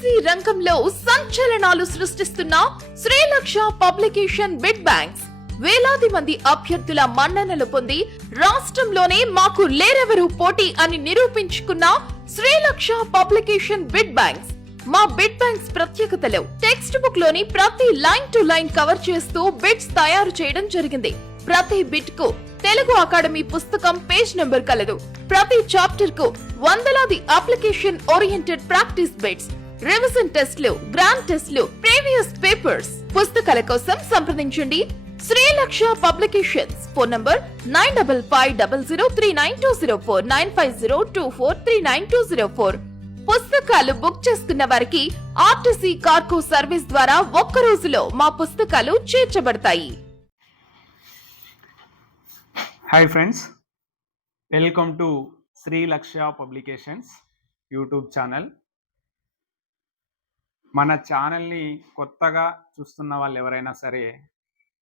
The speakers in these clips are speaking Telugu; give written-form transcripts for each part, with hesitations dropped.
డిఎస్సి రంగంలో సంచలనాలు సృష్టిస్తున్న శ్రీలక్ష పబ్లికేషన్ బిడ్ బ్యాంక్స్ వేలాది మంది అభ్యర్థుల మన్ననలు పొంది రాష్ట్రంలోనే మాకు లేరెవరు పోటీ అని నిరూపించుకున్న శ్రీలక్ష పబ్లికేషన్ బిడ్ బ్యాంక్స్. మా బిడ్ బ్యాంక్స్ ప్రత్యేకతలు టెక్స్ట్ బుక్ లోని ప్రతి లైన్ టు లైన్ కవర్ చేస్తూ బిడ్స్ తయారు చేయడం జరిగింది. ప్రతి బిడ్ కు తెలుగు అకాడమీ పుస్తకం పేజ్ నెంబర్ కలదు. ప్రతి చాప్టర్ కు వందలాది application oriented practice bits, revision టెస్ట్లు, గ్రాండ్ టెస్ట్లు, ప్రీవియస్ పేపర్స్. పుస్తకాల కోసం సంప్రదించండి శ్రీలక్ష పబ్లికేషన్స్. Phone number 9550392049 9502439204. పుస్తకాలు బుక్ చేసుకున్న వారికి ఆర్టీసీ కార్గో సర్వీస్ ద్వారా ఒక్క రోజులో మా పుస్తకాలు చేర్చబడతాయి. Hi friends, welcome to Srilaksha publications YouTube channel. మన ఛానల్ని కొత్తగా చూస్తున్న వాళ్ళు ఎవరైనా సరే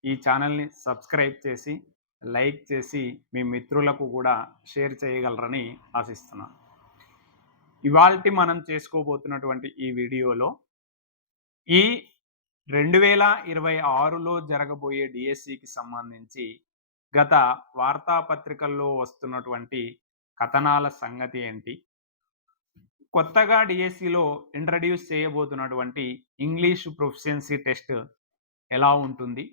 ఈ ఛానల్ని సబ్స్క్రైబ్ చేసి లైక్ చేసి మీ మిత్రులకు కూడా షేర్ చేయగలరని ఆశిస్తున్నాను. ఇవాల్టి మనం చేసుకోబోతున్నటువంటి ఈ వీడియోలో ఈ 2026లో జరగబోయే డిఎస్సికి సంబంధించి గత వార్తాపత్రికల్లో వస్తున్నటువంటి కథనాల సంగతి ఏంటి, కొత్తగా డిఎస్సిలో ఇంట్రడ్యూస్ చేయబోతున్నటువంటి ఇంగ్లీషు ప్రొఫిషియన్సీ టెస్ట్ ఎలా ఉంటుంది,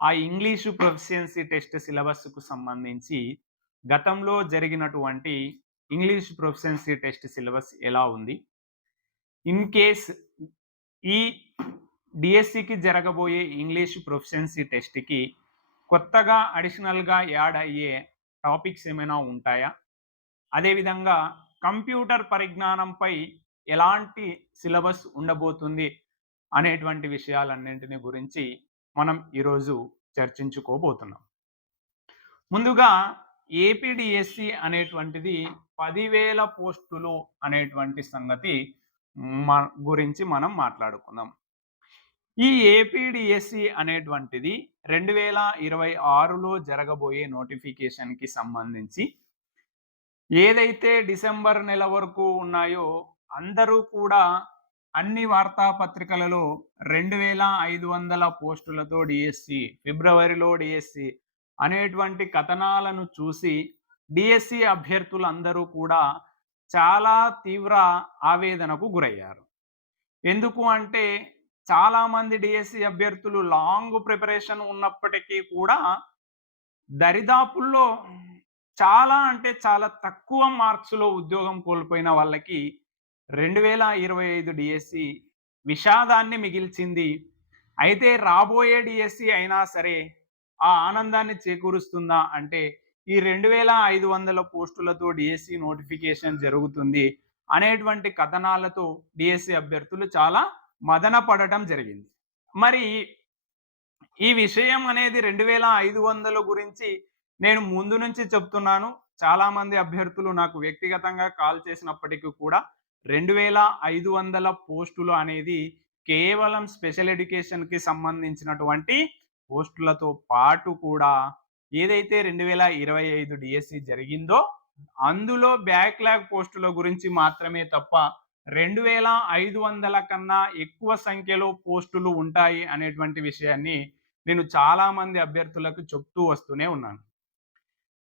ఆ ఇంగ్లీషు ప్రొఫిషియన్సీ టెస్ట్ సిలబస్కు సంబంధించి గతంలో జరిగినటువంటి ఇంగ్లీష్ ప్రొఫిషియన్సీ టెస్ట్ సిలబస్ ఎలా ఉంది, ఇన్ కేస్ ఈ డిఎస్సికి జరగబోయే ఇంగ్లీష్ ప్రొఫిషియన్సీ టెస్ట్కి కొత్తగా అడిషనల్గా యాడ్ అయ్యే టాపిక్స్ ఏమైనా ఉంటాయా, అదేవిధంగా కంప్యూటర్ పరిజ్ఞానంపై ఎలాంటి సిలబస్ ఉండబోతుంది అనేటువంటి విషయాలన్నింటిని గురించి మనం ఈరోజు చర్చించుకోబోతున్నాం. ముందుగా ఏపీడిఎస్సి అనేటువంటిది 10,000 పోస్టులు అనేటువంటి సంగతి గురించి మనం మాట్లాడుకుందాం. ఈ ఏపీడిఎస్సి అనేటువంటిది 2026లో జరగబోయే నోటిఫికేషన్కి సంబంధించి ఏదైతే డిసెంబర్ నెల వరకు ఉన్నాయో అందరూ కూడా అన్ని వార్తాపత్రికలలో 2,500 పోస్టులతో డిఎస్సి, ఫిబ్రవరిలో డిఎస్సి అనేటువంటి కథనాలను చూసి డిఎస్సి అభ్యర్థులందరూ కూడా చాలా తీవ్ర ఆవేదనకు గురయ్యారు. ఎందుకు అంటే చాలామంది డిఎస్సి అభ్యర్థులు లాంగ్ ప్రిపరేషన్ ఉన్నప్పటికీ కూడా దరిదాపుల్లో చాలా అంటే చాలా తక్కువ మార్క్స్లో ఉద్యోగం కోల్పోయిన వాళ్ళకి 2025 డిఎస్సి విషాదాన్ని మిగిల్చింది. అయితే రాబోయే డిఎస్సి అయినా సరే ఆ ఆనందాన్ని చేకూరుస్తుందా అంటే ఈ 2,500 పోస్టులతో డిఎస్సి నోటిఫికేషన్ జరుగుతుంది అనేటువంటి కథనాలతో డిఎస్సి అభ్యర్థులు చాలా మదన పడటం జరిగింది. మరి ఈ విషయం అనేది 2,500 గురించి నేను ముందు నుంచి చెప్తున్నాను. చాలామంది అభ్యర్థులు నాకు వ్యక్తిగతంగా కాల్ చేసినప్పటికీ కూడా 2,500 పోస్టులు అనేది కేవలం స్పెషల్ ఎడ్యుకేషన్కి సంబంధించినటువంటి పోస్టులతో పాటు కూడా ఏదైతే 2025 డిఎస్సి జరిగిందో అందులో బ్యాక్లాగ్ పోస్టుల గురించి మాత్రమే తప్ప 2,500 కన్నా ఎక్కువ సంఖ్యలో పోస్టులు ఉంటాయి అనేటువంటి విషయాన్ని నేను చాలామంది అభ్యర్థులకు చెప్తూ వస్తూనే ఉన్నాను.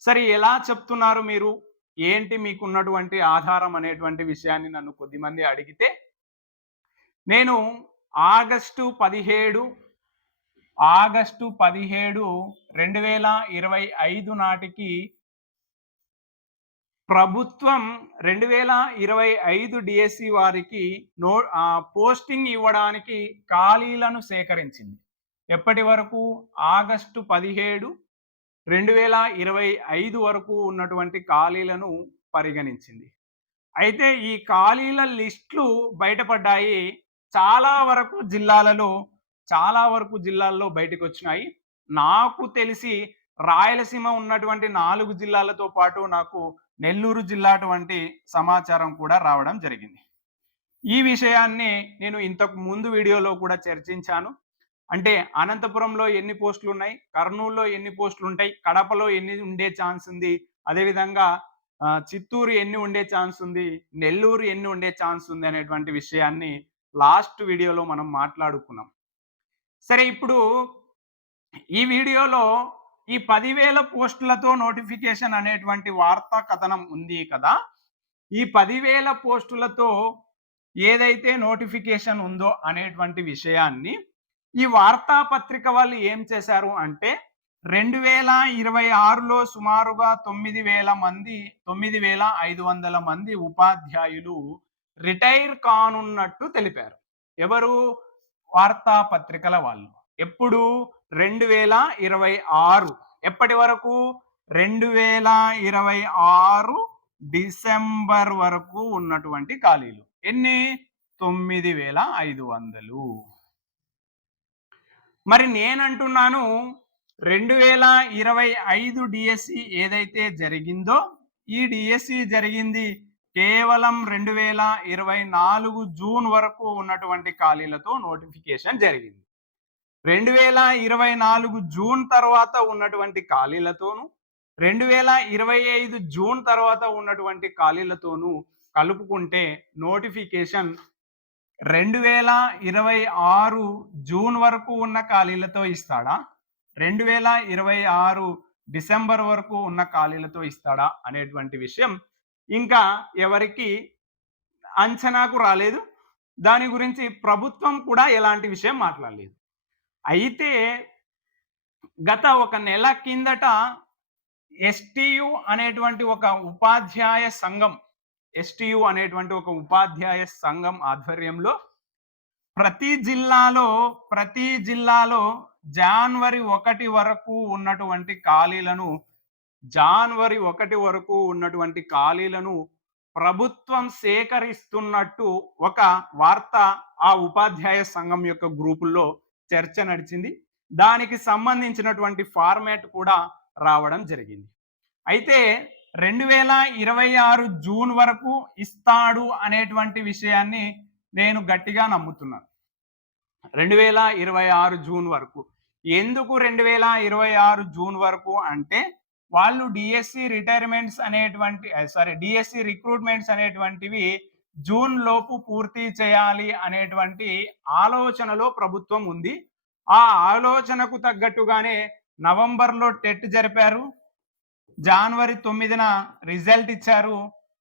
సరే, ఎలా చెప్తున్నారు మీరు, ఏంటి మీకున్నటువంటి ఆధారం అనేటువంటి విషయాన్ని నన్ను కొద్దిమంది అడిగితే నేను ఆగస్టు 17, 2025 నాటికి ప్రభుత్వం 2025 డిఎస్సి వారికి పోస్టింగ్ ఇవ్వడానికి ఖాళీలను సేకరించింది. ఎప్పటి వరకు? ఆగస్టు 17, 2025 వరకు ఉన్నటువంటి ఖాళీలను పరిగణించింది. అయితే ఈ ఖాళీల లిస్టులు బయటపడ్డాయి. చాలా వరకు జిల్లాల్లో బయటకు వచ్చినాయి. నాకు తెలిసి రాయలసీమ ఉన్నటువంటి 4 జిల్లాలతో పాటు నాకు నెల్లూరు జిల్లా అటువంటి సమాచారం కూడా రావడం జరిగింది. ఈ విషయాన్ని నేను ఇంతకు ముందు వీడియోలో కూడా చర్చించాను. అంటే అనంతపురంలో ఎన్ని పోస్టులు ఉన్నాయి, కర్నూలులో ఎన్ని పోస్టులు ఉంటాయి, కడపలో ఎన్ని ఉండే ఛాన్స్ ఉంది, అదేవిధంగా చిత్తూరు ఎన్ని ఉండే ఛాన్స్ ఉంది, నెల్లూరు ఎన్ని ఉండే ఛాన్స్ ఉంది అనేటువంటి విషయాన్ని లాస్ట్ వీడియోలో మనం మాట్లాడుకున్నాం. సరే, ఇప్పుడు ఈ వీడియోలో ఈ 10,000 పోస్టులతో నోటిఫికేషన్ అనేటువంటి వార్తా కథనం ఉంది కదా! ఈ 10,000 పోస్టులతో ఏదైతే నోటిఫికేషన్ ఉందో అనేటువంటి విషయాన్ని ఈ వార్తాపత్రిక వాళ్ళు ఏం చేశారు అంటే 2026లో సుమారుగా 9,500 మంది ఉపాధ్యాయులు రిటైర్ కానున్నట్టు తెలిపారు. ఎవరు? వార్తాపత్రికల వాళ్ళు. ఎప్పుడు? 2026. ఎప్పటి వరకు? 2026 డిసెంబర్ వరకు ఉన్నటువంటి ఖాళీలు ఎన్ని? 9,500. మరి నేనంటున్నాను 2025 డిఎస్సి ఏదైతే జరిగిందో ఈ డిఎస్సి జరిగింది కేవలం 2024 జూన్ వరకు ఉన్నటువంటి ఖాళీలతో నోటిఫికేషన్ జరిగింది. 2024 జూన్ తర్వాత ఉన్నటువంటి ఖాళీలతోనూ 2025 జూన్ తర్వాత ఉన్నటువంటి ఖాళీలతోనూ కలుపుకుంటే నోటిఫికేషన్ 2026 జూన్ వరకు ఉన్న ఖాళీలతో ఇస్తాడా, 2026 డిసెంబర్ వరకు ఉన్న ఖాళీలతో ఇస్తాడా అనేటువంటి విషయం ఇంకా ఎవరికి అంచనాకు రాలేదు. దాని గురించి ప్రభుత్వం కూడా ఎలాంటి విషయం మాట్లాడలేదు. అయితే గత ఒక నెల కిందట ఎస్టియు అనేటువంటి ఒక ఉపాధ్యాయ సంఘం ఆధ్వర్యంలో ప్రతి జిల్లాలో జనవరి 1 వరకు ఉన్నటువంటి ఖాళీలను ప్రభుత్వం సేకరిస్తున్నట్టు ఒక వార్త ఆ ఉపాధ్యాయ సంఘం యొక్క గ్రూపుల్లో చర్చ నడిచింది. దానికి సంబంధించినటువంటి ఫార్మాట్ కూడా రావడం జరిగింది. అయితే 2026 జూన్ వరకు ఇస్తాడు అనేటువంటి విషయాన్ని నేను గట్టిగా నమ్ముతున్నాను. 2026 జూన్ వరకు. ఎందుకు 2026 జూన్ వరకు అంటే వాళ్ళు డిఎస్సి రిక్రూట్మెంట్స్ అనేటువంటివి జూన్ లోపు పూర్తి చేయాలి అనేటువంటి ఆలోచనలో ప్రభుత్వం ఉంది. ఆ ఆలోచనకు తగ్గట్టుగానే నవంబర్లో టెట్ జరిపారు, జనవరి 9న రిజల్ట్ ఇచ్చారు,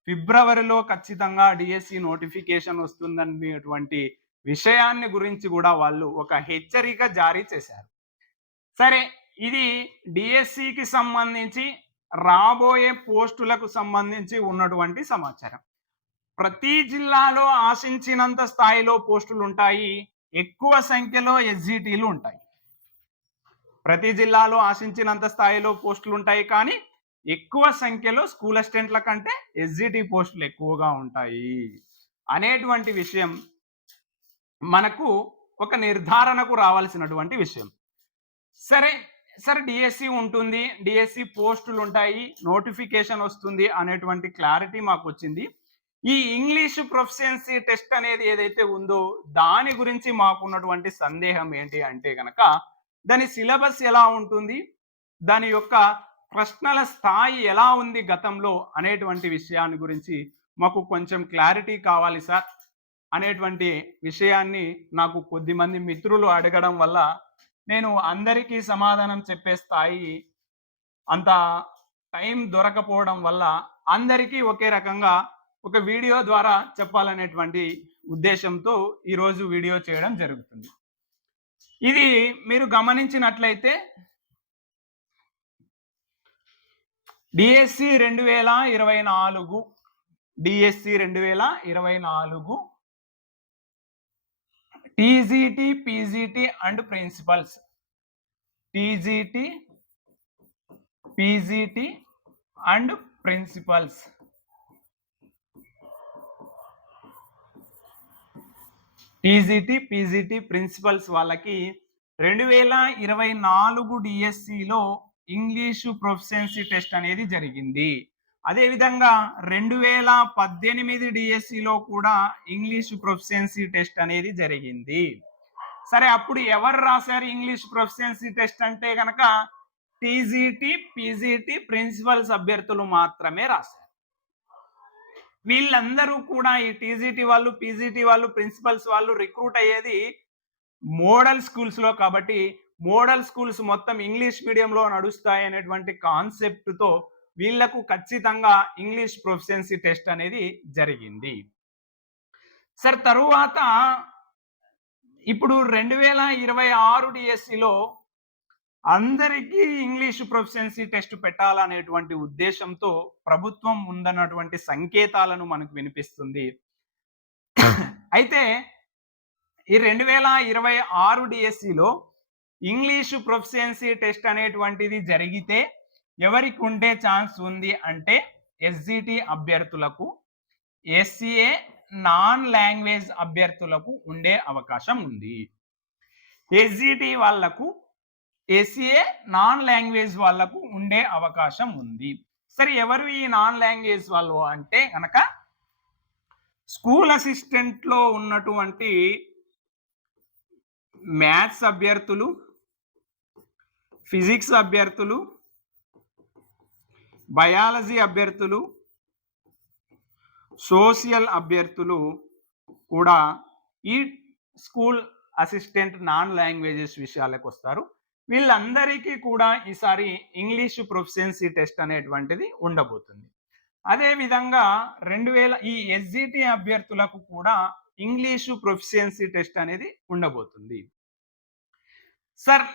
ఫిబ్రవరిలో ఖచ్చితంగా డిఎస్సి నోటిఫికేషన్ వస్తుందనేటువంటి విషయాన్ని గురించి కూడా వాళ్ళు ఒక హెచ్చరిక జారీ చేశారు. సరే, ఇది డిఎస్సికి సంబంధించి రాబోయే పోస్టులకు సంబంధించి ఉన్నటువంటి సమాచారం. ప్రతి జిల్లాలో ఆశించినంత స్థాయిలో పోస్టులు ఉంటాయి, ఎక్కువ సంఖ్యలో ఎస్జిటిలు ఉంటాయి. ప్రతి జిల్లాలో ఆశించినంత స్థాయిలో పోస్టులు ఉంటాయి, కానీ ఎక్కువ సంఖ్యలో స్కూల్ అసిస్టెంట్ల కంటే ఎస్జిటి పోస్టులు ఎక్కువగా ఉంటాయి అనేటువంటి విషయం మనకు ఒక నిర్ధారణకు రావాల్సినటువంటి విషయం. సరే డిఎస్సి ఉంటుంది, డిఎస్సి పోస్టులు ఉంటాయి, నోటిఫికేషన్ వస్తుంది అనేటువంటి క్లారిటీ మాకు వచ్చింది. ఈ ఇంగ్లీష్ ప్రొఫిషియన్సీ టెస్ట్ అనేది ఏదైతే ఉందో దాని గురించి మాకున్నటువంటి సందేహం ఏంటి అంటే కనుక దాని సిలబస్ ఎలా ఉంటుంది, దాని యొక్క ప్రశ్నల స్థాయి ఎలా ఉంది గతంలో అనేటువంటి విషయాన్ని గురించి మాకు కొంచెం క్లారిటీ కావాలి సార్ అనేటువంటి విషయాన్ని నాకు కొద్దిమంది మిత్రులు అడగడం వల్ల నేను అందరికీ సమాధానం చెప్పే స్థాయి అంత టైం దొరకపోవడం వల్ల అందరికీ ఒకే రకంగా ఒక వీడియో ద్వారా చెప్పాలనేటువంటి ఉద్దేశంతో ఈరోజు వీడియో చేయడం జరుగుతుంది. ఇది మీరు గమనించినట్లయితే DSC 2024 TGT PGT and principals TGT PGT and principals TGT PGT principals వాళ్ళకి 2024 డిఎస్సిలో ఇంగ్లీషు ప్రొఫిషియన్సీ టెస్ట్ అనేది జరిగింది. అదేవిధంగా 2018 డిఎస్సిలో కూడా ఇంగ్లీషు ప్రొఫిషియన్సీ టెస్ట్ అనేది జరిగింది. సరే, అప్పుడు ఎవరు రాశారు ఇంగ్లీష్ ప్రొఫిషియన్సీ టెస్ట్ అంటే కనుక టీజీటీ పీజీటీ ప్రిన్సిపల్స్ అభ్యర్థులు మాత్రమే రాశారు. వీళ్ళందరూ కూడా ఈ టీజీటీ వాళ్ళు, పీజీటీ వాళ్ళు, ప్రిన్సిపల్స్ వాళ్ళు రిక్రూట్ అయ్యేది మోడల్ స్కూల్స్‌లో కాబట్టి, మోడల్ స్కూల్స్ మొత్తం ఇంగ్లీష్ మీడియంలో నడుస్తాయి అనేటువంటి కాన్సెప్ట్‌తో వీళ్ళకు ఖచ్చితంగా ఇంగ్లీష్ ప్రొఫిషియన్సీ టెస్ట్ అనేది జరిగింది. సరే తరువాత ఇప్పుడు 2026 డిఎస్సిలో అందరికీ ఇంగ్లీష్ ప్రొఫిషియన్సీ టెస్ట్ పెట్టాలనేటువంటి ఉద్దేశంతో ప్రభుత్వం ముందన్నటువంటి సంకేతాలను మనకు వినిపిస్తుంది. అయితే ఈ 2026 డిఎస్సిలో ఇంగ్లీష్ ప్రొఫిషియన్సీ టెస్ట్ అనేటువంటిది జరిగితే ఎవరికి ఉండే ఛాన్స్ ఉంది అంటే ఎస్జిటి అభ్యర్థులకు, ఎస్సిఏ నాన్ లాంగ్వేజ్ అభ్యర్థులకు ఉండే అవకాశం ఉంది. ఎస్జిటి వాళ్లకు, ఎస్సిఏ నాన్ లాంగ్వేజ్ వాళ్లకు ఉండే అవకాశం ఉంది. సరే ఎవరు ఈ నాన్ లాంగ్వేజ్ వాళ్ళు అంటే కనుక స్కూల్ అసిస్టెంట్ లో ఉన్నటువంటి మ్యాథ్స్ అభ్యర్థులు, ఫిజిక్స్ అభ్యర్థులు, బయాలజీ అభ్యర్థులు, సోషల్ అభ్యర్థులు కూడా ఈ స్కూల్ అసిస్టెంట్ నాన్ లాంగ్వేజెస్ విషయాలకు వస్తారు. వీళ్ళందరికీ కూడా ఈసారి ఇంగ్లీష్ ప్రొఫిషియన్సీ టెస్ట్ అనేటువంటిది ఉండబోతుంది. అదే విధంగా ఈ ఎస్జిటి అభ్యర్థులకు కూడా ఇంగ్లీషు ప్రొఫిషియన్సీ టెస్ట్ అనేది ఉండబోతుంది. సార్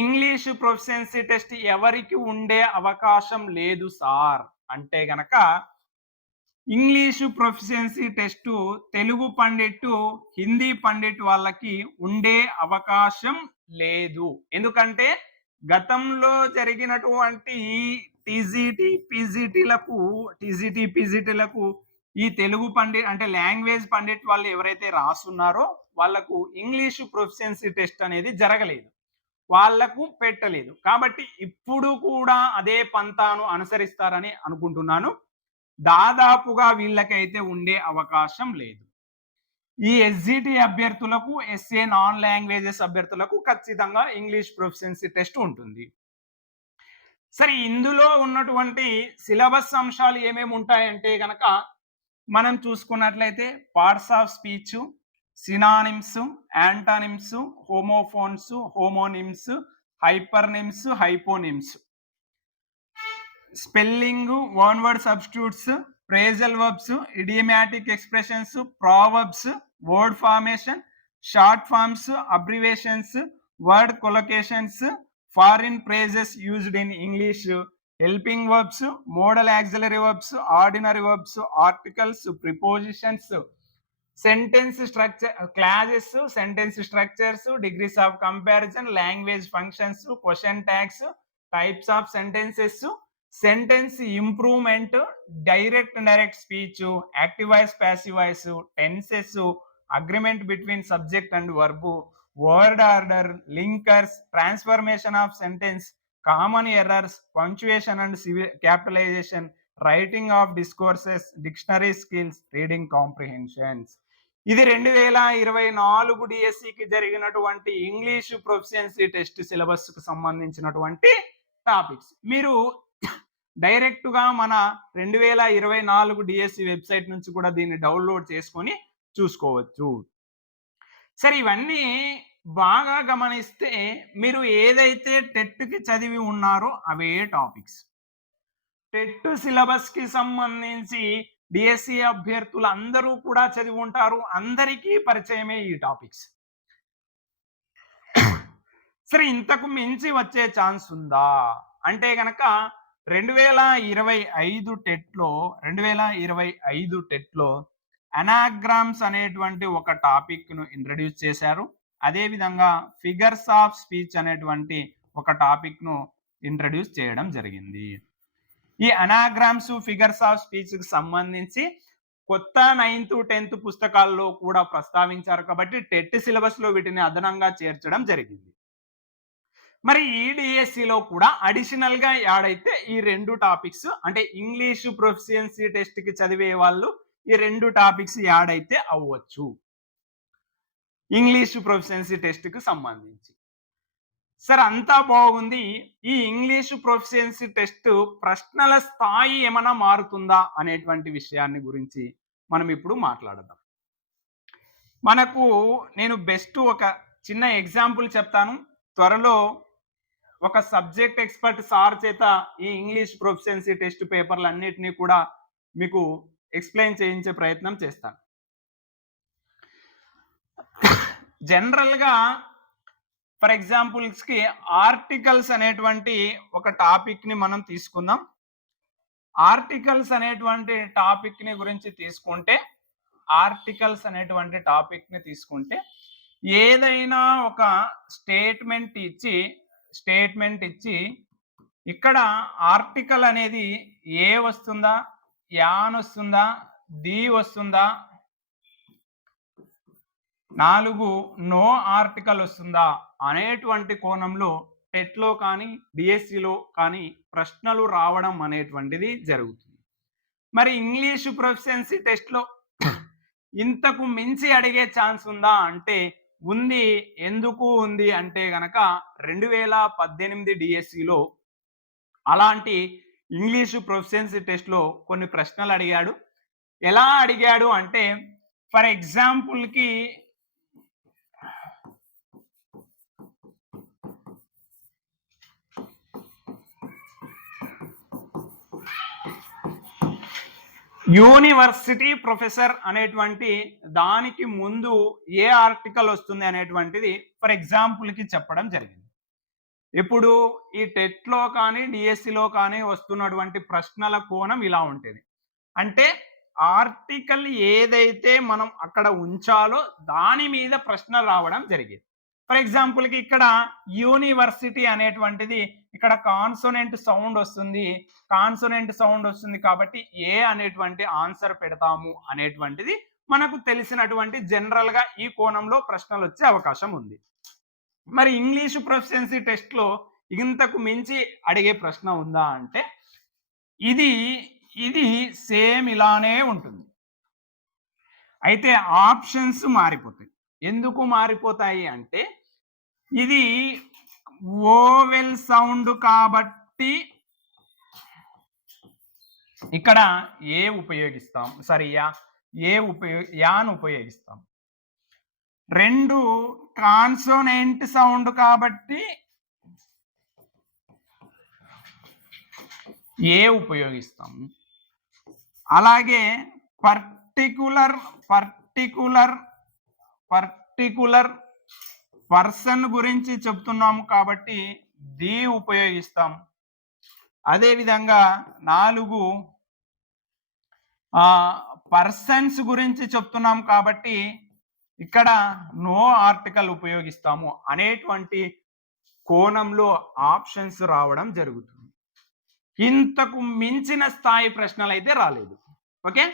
ఇంగ్లీష్ ప్రొఫిషియన్సీ టెస్ట్ ఎవరికి ఉండే అవకాశం లేదు సార్ అంటే గనక English proficiency test Telugu Pandit, Hindi Pandit వాళ్ళకి ఉండే అవకాశం లేదు. ఎందుకంటే గతంలో జరిగినటువంటి టీజీటీ పీజీటీలకు ఈ తెలుగు పండిట్ అంటే లాంగ్వేజ్ పండిట్ వాళ్ళు ఎవరైతే రాస్తున్నారో వాళ్ళకు ఇంగ్లీషు ప్రొఫిషియన్సీ టెస్ట్ అనేది జరగలేదు, వాళ్లకు పెట్టలేదు. కాబట్టి ఇప్పుడు కూడా అదే పంతాను అనుసరిస్తారని అనుకుంటున్నాను. దాదాపుగా వీళ్ళకైతే ఉండే అవకాశం లేదు. ఈ ఎస్జిటి అభ్యర్థులకు, ఎస్ఏ నాన్ లాంగ్వేజెస్ అభ్యర్థులకు ఖచ్చితంగా ఇంగ్లీష్ ప్రొఫిషియన్సీ టెస్ట్ ఉంటుంది. సరే ఇందులో ఉన్నటువంటి సిలబస్ అంశాలు ఏమేమి ఉంటాయంటే కనుక మనం చూసుకున్నట్లయితే parts of speech, synonyms, antonyms, homophones, homonyms, hypernyms, hyponyms, spelling, one word substitutes, phrasal verbs, idiomatic expressions, proverbs, word formation, short forms, abbreviations, word collocations, foreign phrases used in English, helping verbs, modal auxiliary verbs, ordinary verbs, articles, prepositions, sentence structure, clauses, sentence structures, degrees of comparison, language functions, question tags, types of sentences, sentence improvement, direct indirect speech, active voice, passive voice, tenses, agreement between subject and verb, word order, linkers, transformation of sentence, common errors, punctuation and capitalisation, writing of discourses, dictionary skills, reading comprehensions. ఇది 2024 డిఎస్సికి జరిగినటువంటి ఇంగ్లీష్ ప్రొఫిషియన్సీ టెస్ట్ సిలబస్ కు సంబంధించినటువంటి టాపిక్స్. మీరు డైరెక్ట్ గా మన 2024 డిఎస్సి వెబ్సైట్ నుంచి కూడా దీన్ని డౌన్లోడ్ చేసుకొని చూసుకోవచ్చు. సరే ఇవన్నీ బాగా గమనిస్తే మీరు ఏదైతే టెట్ కి చదివి ఉన్నారో అవే టాపిక్స్. టెట్ సిలబస్ కి సంబంధించి డిఎస్సి అభ్యర్థులు అందరూ కూడా చదివి ఉంటారు, అందరికీ పరిచయమే ఈ టాపిక్స్. సరే ఇంతకు మించి వచ్చే ఛాన్స్ ఉందా అంటే గనక 2025 టెట్లో అనాగ్రామ్స్ అనేటువంటి ఒక టాపిక్ ను ఇంట్రడ్యూస్ చేశారు. అదే విధంగా ఫిగర్స్ ఆఫ్ స్పీచ్ అనేటువంటి ఒక టాపిక్ ను ఇంట్రడ్యూస్ చేయడం జరిగింది. ఈ అనాగ్రామ్స్, ఫిగర్స్ ఆఫ్ స్పీచ్ కి సంబంధించి కొత్త 9th 10th పుస్తకాల్లో కూడా ప్రస్తావించారు కాబట్టి టెట్ సిలబస్ లో వీటిని అదనంగా చేర్చడం జరిగింది. మరి ఈ డిఎస్సిలో కూడా అడిషనల్ గా యాడ్ అయితే ఈ రెండు టాపిక్స్ అంటే ఇంగ్లీష్ ప్రొఫిషియన్సీ టెస్ట్ కి చదివే వాళ్ళు ఈ రెండు టాపిక్స్ యాడ్ అయితే అవ్వచ్చు ఇంగ్లీష్ ప్రొఫిషియన్సీ టెస్ట్ కి సంబంధించి. సార్ అంతా బాగుంది. ఈ ఇంగ్లీష్ ప్రొఫిషియన్సీ టెస్ట్ ప్రశ్నల స్థాయి ఏమైనా మారుతుందా అనేటువంటి విషయాన్ని గురించి మనం ఇప్పుడు మాట్లాడదాం. మనకు నేను బెస్ట్ ఒక చిన్న ఎగ్జాంపుల్ చెప్తాను. త్వరలో ఒక సబ్జెక్ట్ ఎక్స్‌పర్ట్ సార్ చేత ఈ ఇంగ్లీష్ ప్రొఫిషియన్సీ టెస్ట్ పేపర్‌లన్నిటిని కూడా మీకు ఎక్స్‌ప్లెయిన్ చేయించే ప్రయత్నం చేస్తాను. జనరల్‌గా ఫర్ ఎగ్జాంపుల్స్‌కి ఆర్టికల్స్ అనేటువంటి ఒక టాపిక్‌ని మనం తీసుకుందాం. ఆర్టికల్స్ అనేటువంటి టాపిక్‌ని గురించి తీసుకుంటే, ఆర్టికల్స్ అనేటువంటి టాపిక్‌ని తీసుకుంటే, ఏదైనా ఒక స్టేట్మెంట్ ఇచ్చి ఇక్కడ ఆర్టికల్ అనేది ఏ వస్తుందా? యాన్ వస్తుందా? ది వస్తుందా? 4 నో ఆర్టికల్ వస్తుందా? అనేటువంటి కోణంలో టెట్‌లో కానీ, డిఎస్సిలో కానీ ప్రశ్నలు రావడం అనేటువంటిది జరుగుతుంది. మరి ఇంగ్లీష్ ప్రొఫిషియన్సీ టెస్ట్‌లో ఇంతకు మించి అడిగే ఛాన్స్ ఉందా అంటే ఉంది. ఎందుకు ఉంది అంటే గనక 2018 డిఎస్సిలో అలాంటి ఇంగ్లీష్ ప్రొఫిషియన్సీ టెస్ట్‌లో కొన్ని ప్రశ్నలు అడిగాడు. ఎలా అడిగాడు అంటే ఫర్ ఎగ్జాంపుల్‌కి యూనివర్సిటీ ప్రొఫెసర్ అనేటువంటి దానికి ముందు ఏ ఆర్టికల్ వస్తుంది అనేటువంటిది ఫర్ ఎగ్జాంపుల్‌కి చెప్పడం జరిగింది. ఇప్పుడు ఈ టెట్‌లో కానీ, డిఎస్సిలో కానీ వస్తున్నటువంటి ప్రశ్నల కోణం ఇలా ఉంటది. అంటే ఆర్టికల్ ఏదైతే మనం అక్కడ ఉంచాలో దాని మీద ప్రశ్న రావడం జరిగేది. ఫర్ ఎగ్జాంపుల్‌కి ఇక్కడ యూనివర్సిటీ అనేటువంటిది ఇక్కడ కాన్సోనెంట్ సౌండ్ వస్తుంది. కాన్సోనెంట్ సౌండ్ వస్తుంది కాబట్టి ఏ అనేటువంటి ఆన్సర్ పెడతాము అనేటువంటిది మనకు తెలిసినటువంటి జనరల్‌గా ఈ కోణంలో ప్రశ్నలు వచ్చే అవకాశం ఉంది. మరి ఇంగ్లీష్ ప్రొఫిషియన్సీ టెస్ట్‌లో ఇంతకు మించి అడిగే ప్రశ్న ఉందా అంటే ఇది ఇది సేమ్ ఇలానే ఉంటుంది. అయితే ఆప్షన్స్ మారిపోతాయి. ఎందుకు మారిపోతాయి అంటే ఇది ఓవెల్ సౌండ్ కాబట్టి ఇక్కడ ఏ ఉపయోగిస్తాం. సారీ యాన్ ఉపయోగిస్తాం. 2 కాన్సోనెంట్ సౌండ్ కాబట్టి ఏ ఉపయోగిస్తాం. అలాగే పర్టికులర్ పర్సన్ గురించి చెప్తున్నాము కాబట్టి ది ఉపయోగిస్తాం. అదేవిధంగా 4 పర్సన్స్ గురించి చెప్తున్నాం కాబట్టి ఇక్కడ నో ఆర్టికల్ ఉపయోగిస్తాము అనేటువంటి కోణంలో ఆప్షన్స్ రావడం జరుగుతుంది. ఇంతకు మించిన స్థాయి ప్రశ్నలు అయితే రాలేదు. ఓకే,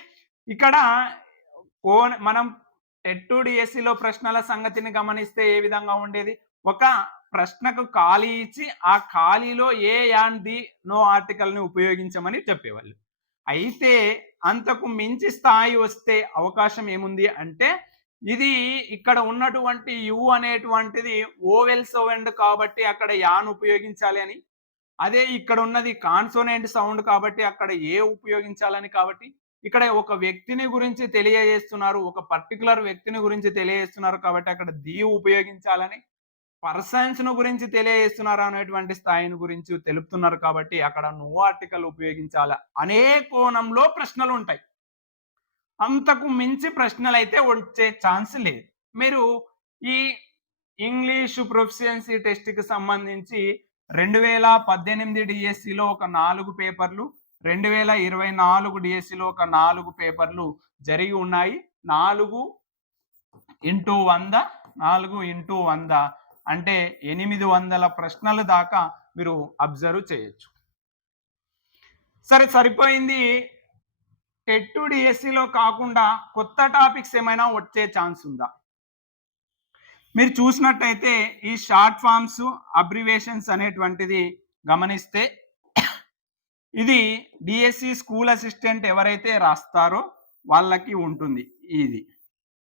ఇక్కడ మనం టెట్ డిఎస్సిలో ప్రశ్నల సంగతిని గమనిస్తే ఏ విధంగా ఉండేది, ఒక ప్రశ్నకు ఖాళీ ఇచ్చి ఆ ఖాళీలో a and the no article ని ఉపయోగించమని చెప్పేవాళ్ళు. అయితే అంతకు మించి స్థాయి వస్తే అవకాశం ఏముంది అంటే ఇది ఇక్కడ ఉన్నటువంటి యు అనేటువంటిది ఓవెల్ సౌండ్ కాబట్టి అక్కడ యాన్ ఉపయోగించాలి అని, అదే ఇక్కడ ఉన్నది కాన్సోనెంట్ సౌండ్ కాబట్టి అక్కడ ఏ ఉపయోగించాలని, కాబట్టి ఇక్కడ ఒక వ్యక్తిని గురించి తెలియజేస్తున్నారు, ఒక పర్టికులర్ వ్యక్తిని గురించి తెలియజేస్తున్నారు కాబట్టి అక్కడ ది ఉపయోగించాలని, పర్సన్స్ ను గురించి తెలియజేస్తున్నారు అనేటువంటి స్థాయిని గురించి తెలుపుతున్నారు కాబట్టి అక్కడ నో ఆర్టికల్ ఉపయోగించాలా అనే కోణంలో ప్రశ్నలు ఉంటాయి. అంతకు మించి ప్రశ్నలు అయితే వచ్చే ఛాన్స్ లేదు. మీరు ఈ ఇంగ్లీషు ప్రొఫిషియన్సీ టెస్ట్‌కి సంబంధించి 2018 డిఎస్సిలో ఒక 4 పేపర్లు, 2024 డిఎస్సిలో ఒక 4 పేపర్లు జరిగి ఉన్నాయి. 4x100 అంటే 800 ప్రశ్నలు దాకా మీరు అబ్జర్వ్ చేయొచ్చు. సరే, సరిపోయింది. టెట్ డిఎస్సిలో కాకుండా కొత్త టాపిక్స్ ఏమైనా వచ్చే ఛాన్స్ ఉందా? మీరు చూసినట్టయితే ఈ షార్ట్ ఫామ్స్, అబ్రివేషన్స్ అనేటువంటిది గమనిస్తే ఇది డిఎస్సి స్కూల్ అసిస్టెంట్ ఎవరైతే రాస్తారో వాళ్ళకి ఉంటుంది. ఇది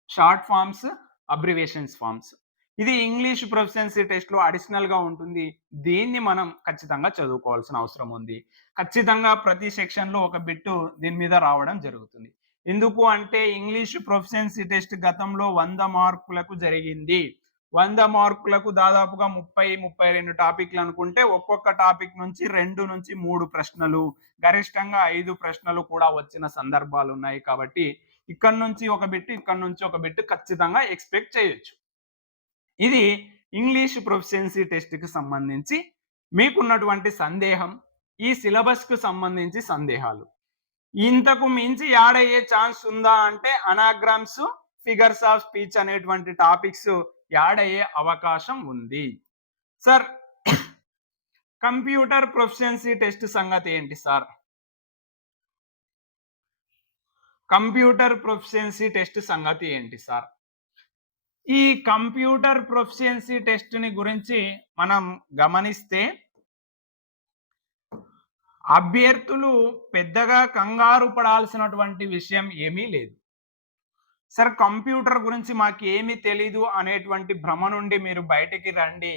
షార్ట్ ఫామ్స్, అబ్రివేషన్స్ ఫామ్స్. ఇది ఇంగ్లీష్ ప్రొఫిషియన్సీ టెస్ట్‌లో అడిషనల్‌గా ఉంటుంది. దీన్ని మనం ఖచ్చితంగా చదువుకోవాల్సిన అవసరం ఉంది. ఖచ్చితంగా ప్రతి సెక్షన్‌లో ఒక బిట్టు దీని మీద రావడం జరుగుతుంది. ఎందుకు అంటే ఇంగ్లీష్ ప్రొఫిషియన్సీ టెస్ట్ గతంలో 100 మార్కులకు జరిగింది. 100 మార్కులకు దాదాపుగా 30, 32 టాపిక్‌లు అనుకుంటే ఒక్కొక్క టాపిక్ నుంచి 2-3 ప్రశ్నలు, గరిష్టంగా 5 ప్రశ్నలు కూడా వచ్చిన సందర్భాలున్నాయి. కాబట్టి ఇక్కడి నుంచి ఒక బిట్, ఇక్కడి నుంచి ఒక బిట్ ఖచ్చితంగా ఎక్స్‌పెక్ట్ చేయొచ్చు. ఇది ఇంగ్లీష్ ప్రొఫిషియన్సీ టెస్ట్‌కి సంబంధించి మీకున్నటువంటి సందేహం, ఈ సిలబస్‌కు సంబంధించి సందేహాలు. ఇంతకు మించి యాడ్ అయ్యే ఛాన్స్ ఉందా అంటే అనాగ్రామ్స్, ఫిగర్స్ ఆఫ్ స్పీచ్ అనేటువంటి టాపిక్స్ యాడ్ అయ్యే అవకాశం ఉంది. సార్ కంప్యూటర్ ప్రొఫిషియన్సీ టెస్ట్ సంగతి ఏంటి సార్? కంప్యూటర్ ప్రొఫిషియన్సీ టెస్ట్ సంగతి ఏంటి సార్? ఈ కంప్యూటర్ ప్రొఫిషియన్సీ టెస్ట్‌ని గురించి మనం గమనిస్తే అభ్యర్థులు పెద్దగా కంగారు పడాల్సినటువంటి విషయం ఏమీ లేదు. సార్ కంప్యూటర్ గురించి మాకేమీ తెలీదు అనేటువంటి భ్రమ నుండి మీరు బయటికి రండి.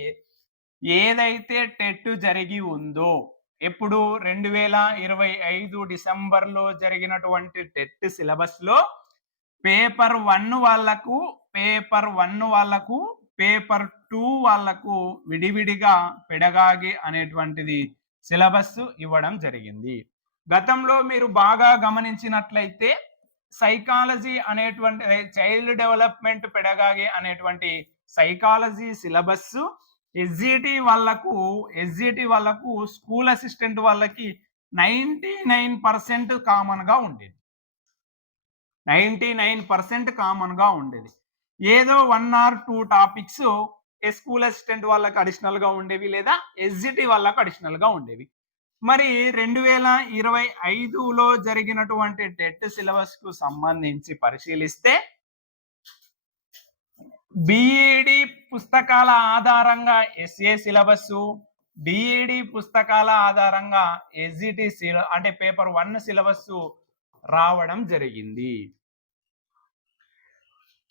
ఏదైతే టెట్ జరిగి ఉందో, ఎప్పుడు 2025 డిసెంబర్‌లో జరిగినటువంటి టెట్ సిలబస్‌లో పేపర్ 1 వాళ్ళకు, పేపర్ 1 వాళ్ళకు, పేపర్ 2 వాళ్ళకు విడివిడిగా పెడగాగి అనేటువంటిది సిలబస్ ఇవ్వడం జరిగింది. గతంలో మీరు బాగా గమనించినట్లయితే సైకాలజీ అనేటువంటి చైల్డ్ డెవలప్మెంట్ పెడగాగి అనేటువంటి సైకాలజీ సిలబస్ ఎస్జిటి వాళ్ళకు స్కూల్ అసిస్టెంట్ వాళ్ళకి 99% కామన్ గా ఉండేది. 99% కామన్ గా ఉండేది. ఏదో 1 or 2 టాపిక్స్ స్కూల్ అసిస్టెంట్ వాళ్ళకి అడిషనల్ గా ఉండేవి, లేదా ఎస్జిటి వాళ్ళకి అడిషనల్ గా ఉండేవి. మరి 2025లో జరిగినటువంటి టెట్ సిలబస్ కు సంబంధించి పరిశీలిస్తే బిఈడి పుస్తకాల ఆధారంగా ఎస్ఏ సిలబస్, డిఈడి పుస్తకాల ఆధారంగా ఎస్జిటి అంటే పేపర్ 1 సిలబస్ రావడం జరిగింది.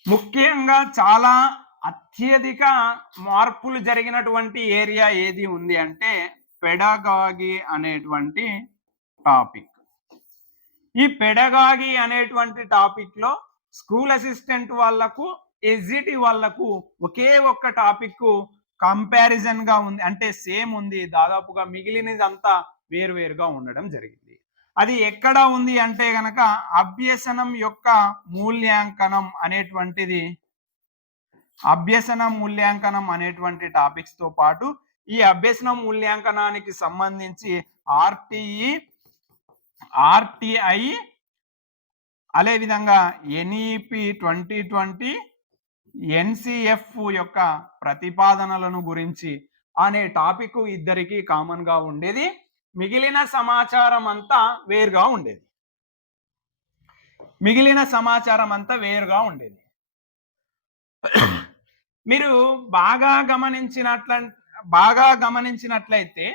ముఖ్యంగా చాలా అత్యధిక మార్పులు జరిగినటువంటి ఏరియా ఏది ఉంది అంటే పెడగాగి అనేటువంటి టాపిక్. ఈ పెడగాగి అనేటువంటి టాపిక్ లో స్కూల్ అసిస్టెంట్ వాళ్లకు, ఎస్జిటి వాళ్లకు ఒకే ఒక్క టాపిక్ కంపారిజన్ గా ఉంది, అంటే సేమ్ ఉంది. దాదాపుగా మిగిలినదంతా వేరువేరుగా ఉండడం జరిగింది. అది ఎక్కడ ఉంది అంటే గనక అభ్యసనం యొక్క మూల్యాంకనం అనేటువంటి టాపిక్స్ తో పాటు ఈ అభ్యసన మూల్యాంకనానికి సంబంధించి ఆర్టిఐ అదే విధంగా ఎన్ఈపి 2020 ఎన్సిఎఫ్ యొక్క ప్రతిపాదనలను గురించి అనే టాపిక్ ఇద్దరికి కామన్ గా ఉండేది. మిగిలిన సమాచారం అంతా వేరుగా ఉండేది. మీరు బాగా గమనించినట్లయితే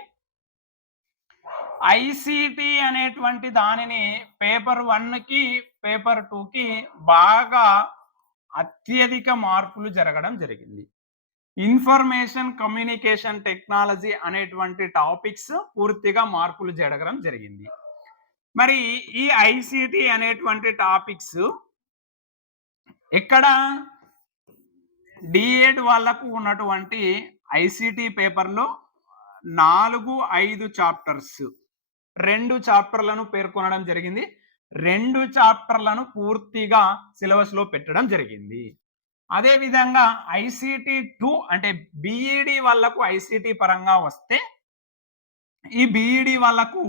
ఐసిటి అనేటువంటి దానిని పేపర్ 1 కి, పేపర్ 2 కి బాగా అత్యధిక మార్పులు జరగడం జరిగింది. ఇన్ఫర్మేషన్ కమ్యూనికేషన్ టెక్నాలజీ అనేటువంటి టాపిక్స్ పూర్తిగా మార్పులు జరగడం జరిగింది. మరి ఈ ఐసిటి అనేటువంటి టాపిక్స్ ఎక్కడ డిఎడ్ వాళ్ళకు ఉన్నటువంటి ఐసిటి పేపర్లో 4-5 చాప్టర్స్, 2 చాప్టర్లను పేర్కొనడం జరిగింది. 2 చాప్టర్లను పూర్తిగా సిలబస్ లో పెట్టడం జరిగింది. అదే విధంగా ఐసిటి 2 అంటే బిఈడి వాళ్ళకు ఐసిటి పరంగా వస్తే, ఈ బిఈడి వాళ్ళకు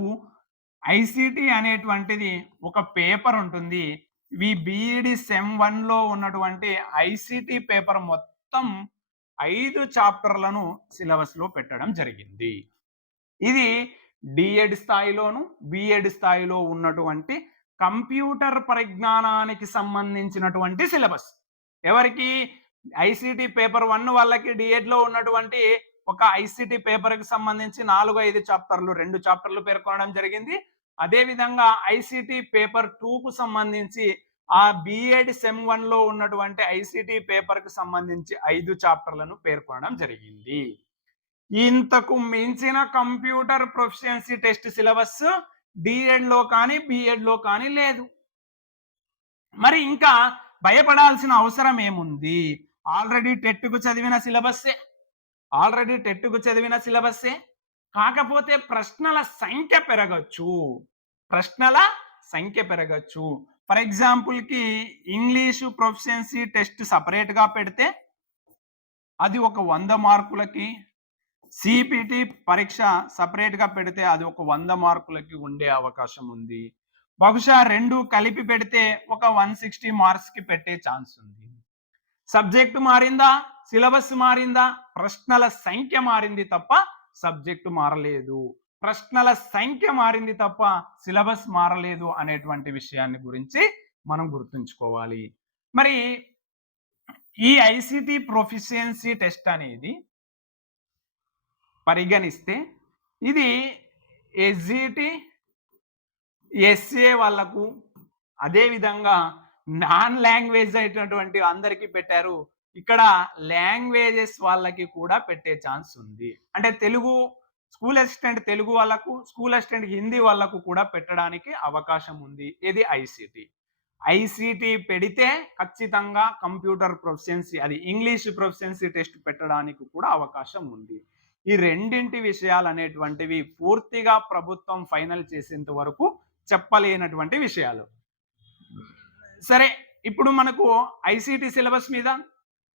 ఐసిటి అనేటువంటిది ఒక పేపర్ ఉంటుంది. ఈ బిఈడి సెమ్ 1 లో ఉన్నటువంటి ఐసిటి పేపర్ మొత్తం 5 చాప్టర్లను సిలబస్ లో పెట్టడం జరిగింది. ఇది డిఎడ్ స్థాయిలోను, బిఎడ్ స్థాయిలో ఉన్నటువంటి కంప్యూటర్ పరిజ్ఞానానికి సంబంధించినటువంటి సిలబస్. ఎవరికి? ఐసిటి పేపర్ 1 వాళ్ళకి డిఎడ్ లో ఉన్నటువంటి ఒక ఐసిటి పేపర్ కి సంబంధించి 4-5 చాప్టర్లు, 2 చాప్టర్లు పేర్కొనడం జరిగింది. అదే విధంగా ఐసిటి పేపర్ 2 కు సంబంధించి ఆ బిఎడ్ సెమ్ 1 లో ఉన్నటువంటి ఐసిటి పేపర్ కు సంబంధించి 5 చాప్టర్లను పేర్కొనడం జరిగింది. ఇంతకు మించిన computer proficiency test syllabus DEd లో కానీ బిఎడ్ లో కానీ లేదు. మరి ఇంకా భయపడాల్సిన అవసరం ఏముంది? ఆల్రెడీ టెట్కు చదివిన సిలబస్సే కాకపోతే ప్రశ్నల సంఖ్య పెరగచ్చు. ఫర్ ఎగ్జాంపుల్ కి ఇంగ్లీషు ప్రొఫిషియన్సీ టెస్ట్ సపరేట్ గా పెడితే అది ఒక 100 మార్కులకి, సిపిటి పరీక్ష సపరేట్ గా పెడితే అది ఒక 100 మార్కులకి ఉండే అవకాశం ఉంది. బహుశా రెండు కలిపి పెడితే ఒక 160 మార్క్స్ కి పెట్టే ఛాన్స్ ఉంది. సబ్జెక్టు మారిందా, సిలబస్ మారిందా? ప్రశ్నల సంఖ్య మారింది తప్ప సబ్జెక్టు మారలేదు. ప్రశ్నల సంఖ్య మారింది తప్ప సిలబస్ మారలేదు అనేటువంటి విషయాన్ని గురించి మనం గుర్తుంచుకోవాలి. మరి ఈ ఐసిటి ప్రొఫిషియన్సీ టెస్ట్ అనేది పరిగణిస్తే ఇది ఎస్జిటి, ఎస్ఏ వాళ్ళకు, అదేవిధంగా నాన్ లాంగ్వేజ్ అయినటువంటి అందరికీ పెట్టారు. ఇక్కడ లాంగ్వేజెస్ వాళ్ళకి కూడా పెట్టే ఛాన్స్ ఉంది. అంటే తెలుగు స్కూల్ అసిస్టెంట్ తెలుగు వాళ్ళకు, స్కూల్ అసిస్టెంట్ హిందీ వాళ్ళకు కూడా పెట్టడానికి అవకాశం ఉంది. ఇది ఐసిటి పెడితే ఖచ్చితంగా కంప్యూటర్ ప్రొఫిషియన్సీ, అది ఇంగ్లీష్ ప్రొఫిషియన్సీ టెస్ట్ పెట్టడానికి కూడా అవకాశం ఉంది. ఈ రెండింటి విషయాలు అనేటువంటివి పూర్తిగా ప్రభుత్వం ఫైనల్ చేసేంత వరకు చెప్పలేనటువంటి విషయాలు. సరే, ఇప్పుడు మనకు ఐసిటి సిలబస్ మీద,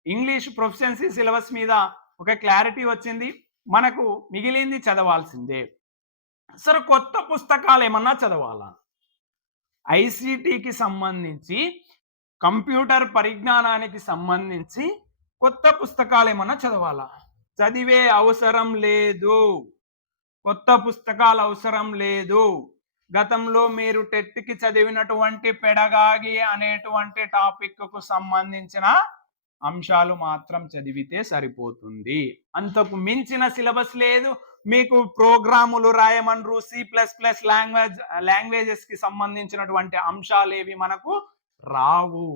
ఇంగ్లీష్ ప్రొఫిషియన్సీ సిలబస్ మీద ఒక క్లారిటీ వచ్చింది. మనకు మిగిలింది చదవాల్సిందే. సరే, కొత్త పుస్తకాలు ఏమన్నా చదవాలా? ఐసిటికి సంబంధించి, కంప్యూటర్ పరిజ్ఞానానికి సంబంధించి కొత్త పుస్తకాలు ఏమన్నా చదవాలా? చదివే అవసరం లేదు. కొత్త పుస్తకాలు అవసరం లేదు. గతంలో మీరు టెట్కి చదివినటువంటి పెడగాగి అనేటువంటి టాపిక్ కు సంబంధించిన అంశాలు మాత్రం చదివితే సరిపోతుంది. అంతకు మించిన సిలబస్ లేదు. మీకు ప్రోగ్రాములు రాయమనరు, C++ లాంగ్వేజెస్ కి సంబంధించినటువంటి అంశాలు ఏవి మనకు రావు.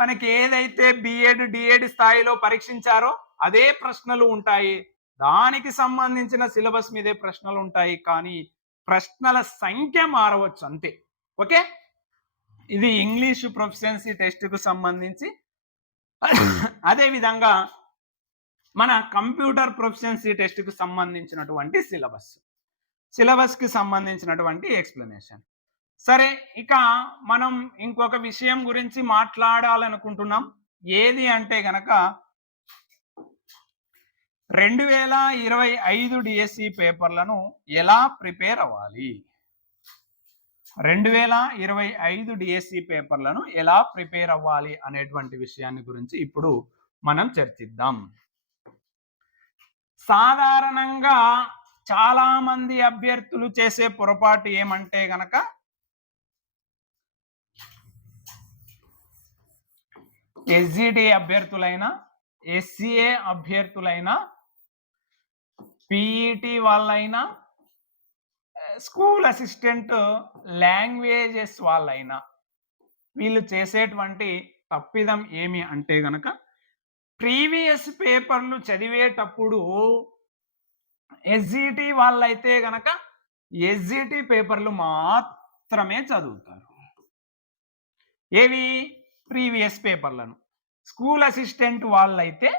మనకి ఏదైతే బిఎడ్, డిఎడ్ స్థాయిలో పరీక్షించారో అదే ప్రశ్నలు ఉంటాయి. దానికి సంబంధించిన సిలబస్ మీదే ప్రశ్నలు ఉంటాయి, కానీ ప్రశ్నల సంఖ్య మారవచ్చు అంతే. ఓకే, ఇది ఇంగ్లీష్ ప్రొఫిషియన్సీ టెస్ట్ కు సంబంధించి. అదే విధంగా మన కంప్యూటర్ ప్రొఫిషియన్సీ టెస్ట్ కు సంబంధించినటువంటి సిలబస్ కి సంబంధించినటువంటి ఎక్స్ప్లెనేషన్. సరే, ఇక మనం ఇంకొక విషయం గురించి మాట్లాడాలనుకుంటున్నాం. ఏది అంటే గనక 2025 డిఎస్సి పేపర్లను ఎలా ప్రిపేర్ అవ్వాలి? 2025 డిఎస్సి పేపర్లను ఎలా ప్రిపేర్ అవ్వాలి అనేటువంటి విషయాన్ని గురించి ఇప్పుడు మనం చర్చిద్దాం. సాధారణంగా చాలా మంది అభ్యర్థులు చేసే పొరపాటు ఏమంటే గనక ఎస్జిటి అభ్యర్థులైనా, ఎస్సిఏ అభ్యర్థులైనా, పిఈటి వాళ్ళైనా, స్కూల్ అసిస్టెంట్ లాంగ్వేజెస్ వాళ్ళైనా వీళ్ళు చేసేటువంటి తప్పిదం ఏమి అంటే గనక ప్రీవియస్ పేపర్లు చదివేటప్పుడు ఎస్జిటి వాళ్ళైతే గనక ఎస్జిటి పేపర్లు మాత్రమే చదువుతారు. ఏవి? ప్రీవియస్ పేపర్లను. స్కూల్ అసిస్టెంట్ వాళ్ళైతే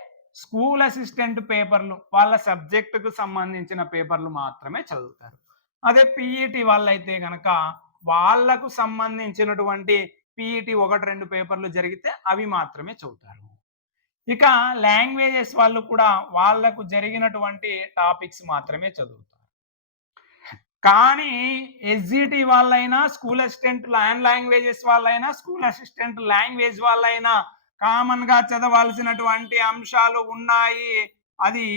స్కూల్ అసిస్టెంట్ పేపర్లు, వాళ్ళ సబ్జెక్టుకు సంబంధించిన పేపర్లు మాత్రమే చదువుతారు. అదే పిఈటి వాళ్ళైతే గనక వాళ్లకు సంబంధించినటువంటి పిఈటి 1-2 పేపర్లు జరిగితే అవి మాత్రమే చదువుతారు. ఇక లాంగ్వేజెస్ వాళ్ళు కూడా వాళ్లకు జరిగినటువంటి టాపిక్స్ మాత్రమే చదువుతారు. కానీ ఎస్జిటి వాళ్ళైనా, స్కూల్ అసిస్టెంట్ లాంగ్వేజెస్ వాళ్ళైనా, స్కూల్ అసిస్టెంట్ లాంగ్వేజ్ వాళ్ళైనా కామన్ గా చదవాల్సినటువంటి అంశాలు ఉన్నాయి. అది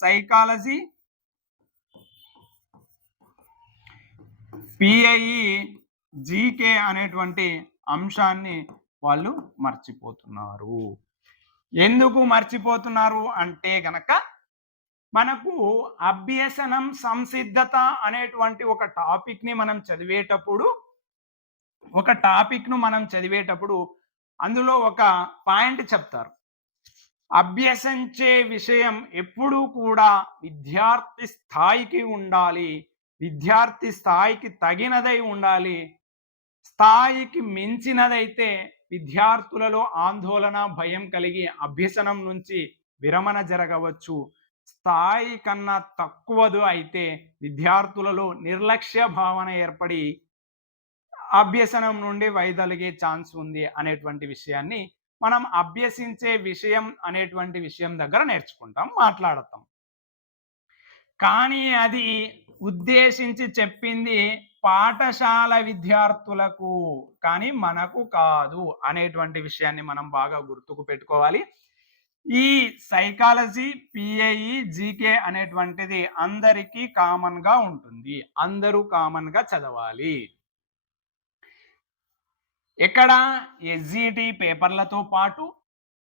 సైకాలజీ, పిఐఈ, జీకే అనేటువంటి అంశాన్ని వాళ్ళు మర్చిపోతున్నారు. ఎందుకు మర్చిపోతున్నారు అంటే గనక మనకు అభ్యసనం సంసిద్ధత అనేటువంటి ఒక టాపిక్ ని మనం చదివేటప్పుడు ఒక టాపిక్ ను మనం చదివేటప్పుడు అందులో ఒక పాయింట్ చెప్తారు. అభ్యసించే విషయం ఎప్పుడూ కూడా విద్యార్థి స్థాయికి ఉండాలి. విద్యార్థి స్థాయికి తగినదై ఉండాలి. స్థాయికి మించినదైతే విద్యార్థులలో ఆందోళన, భయం కలిగి అభ్యసనం నుంచి విరమణ జరగవచ్చు. స్థాయి కన్నా తక్కువదు అయితే విద్యార్థులలో నిర్లక్ష్య భావన ఏర్పడి అభ్యసనం నుండి వైదొలిగే ఛాన్స్ ఉంది అనేటువంటి విషయాన్ని మనం అభ్యసించే విషయం అనేటువంటి విషయం దగ్గర నేర్చుకుంటాం, మాట్లాడతాం. కానీ అది ఉద్దేశించి చెప్పింది పాఠశాల విద్యార్థులకు, కానీ మనకు కాదు అనేటువంటి విషయాన్ని మనం బాగా గుర్తుకు పెట్టుకోవాలి. ఈ సైకాలజీ, పిఐఈ, జీకే అనేటువంటిది అందరికీ కామన్ గా ఉంటుంది. అందరూ కామన్ గా చదవాలి. ఎక్కడ ఎస్జిటి పేపర్లతో పాటు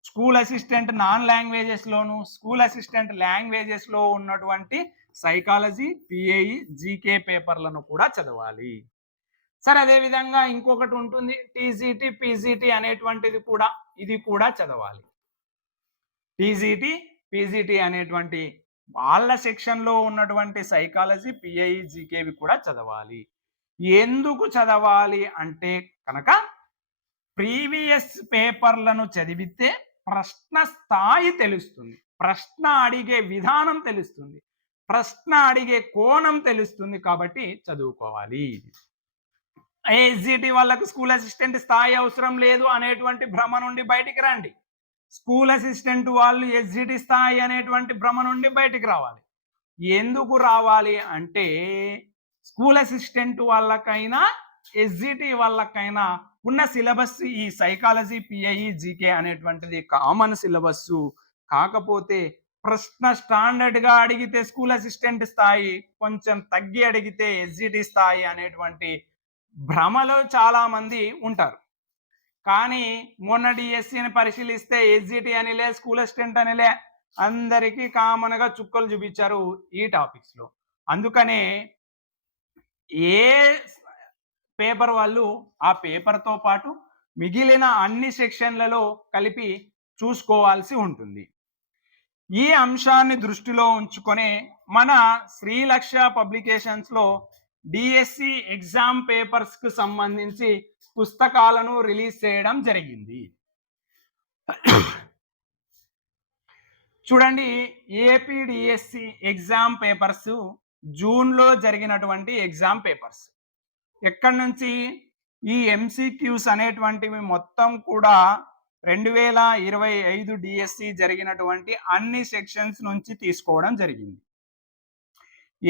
స్కూల్ అసిస్టెంట్ నాన్ లాంగ్వేజెస్ లోను, స్కూల్ అసిస్టెంట్ లాంగ్వేజెస్ లో ఉన్నటువంటి సైకాలజీ, పిఐఈ, జీకే పేపర్లను కూడా చదవాలి. సరే, అదే విధంగా ఇంకొకటి ఉంటుంది టీజీటీ, పీజీటీ అనేటువంటిది కూడా, ఇది కూడా చదవాలి. టీజీటీ, పీజీటీ అనేటువంటి వాళ్ళ సెక్షన్ లో ఉన్నటువంటి సైకాలజీ, పిఐఈ, జీకేవి కూడా చదవాలి. ఎందుకు చదవాలి అంటే కనుక ప్రీవియస్ పేపర్లను చదివితే ప్రశ్న స్థాయి తెలుస్తుంది, ప్రశ్న అడిగే విధానం తెలుస్తుంది, ప్రశ్న అడిగే కోణం తెలుస్తుంది. కాబట్టి చదువుకోవాలి. ఎస్జిటి వాళ్ళకు స్కూల్ అసిస్టెంట్ స్థాయి అవసరం లేదు అనేటువంటి భ్రమ నుండి బయటికి రండి. స్కూల్ అసిస్టెంట్ వాళ్ళు ఎస్జిటి స్థాయి అనేటువంటి భ్రమ నుండి బయటికి రావాలి. ఎందుకు రావాలి అంటే స్కూల్ అసిస్టెంట్ వాళ్ళకైనా ఎస్జిటి వాళ్ళకైనా ఉన్న సిలబస్ ఈ సైకాలజీ, పిఐఈ, జీకే అనేటువంటిది కామన్ సిలబస్. కాకపోతే ప్రశ్న స్టాండర్డ్ గా అడిగితే స్కూల్ అసిస్టెంట్ స్థాయి, కొంచెం తగ్గి అడిగితే ఎస్జిటి స్థాయి అనేటువంటి భ్రమలో చాలా మంది ఉంటారు. కానీ మొన్న డిఎస్సిని పరిశీలిస్తే ఎస్జిటి అనిలే, స్కూల్ అసిస్టెంట్ అనిలే అందరికీ కామన్ గా చుక్కలు చూపించారు ఈ టాపిక్స్ లో. అందుకనే ఏ పేపర్ వాళ్ళు ఆ పేపర్తో పాటు మిగిలిన అన్ని సెక్షన్లలో కలిపి చూసుకోవాల్సి ఉంటుంది. ఈ అంశాన్ని దృష్టిలో ఉంచుకొని మన శ్రీలక్ష్య పబ్లికేషన్స్ లో డిఎస్సి ఎగ్జామ్ పేపర్స్ కు సంబంధించి పుస్తకాలను రిలీజ్ చేయడం జరిగింది. చూడండి, ఏపీడిఎస్సి ఎగ్జామ్ పేపర్స్ జూన్లో జరిగినటువంటి ఎగ్జామ్ పేపర్స్. ఎక్కడి నుంచి ఈ ఎంసీక్యూస్ అనేటువంటివి మొత్తం కూడా 2025 డిఎస్సి జరిగినటువంటి అన్ని సెక్షన్స్ నుంచి తీసుకోవడం జరిగింది.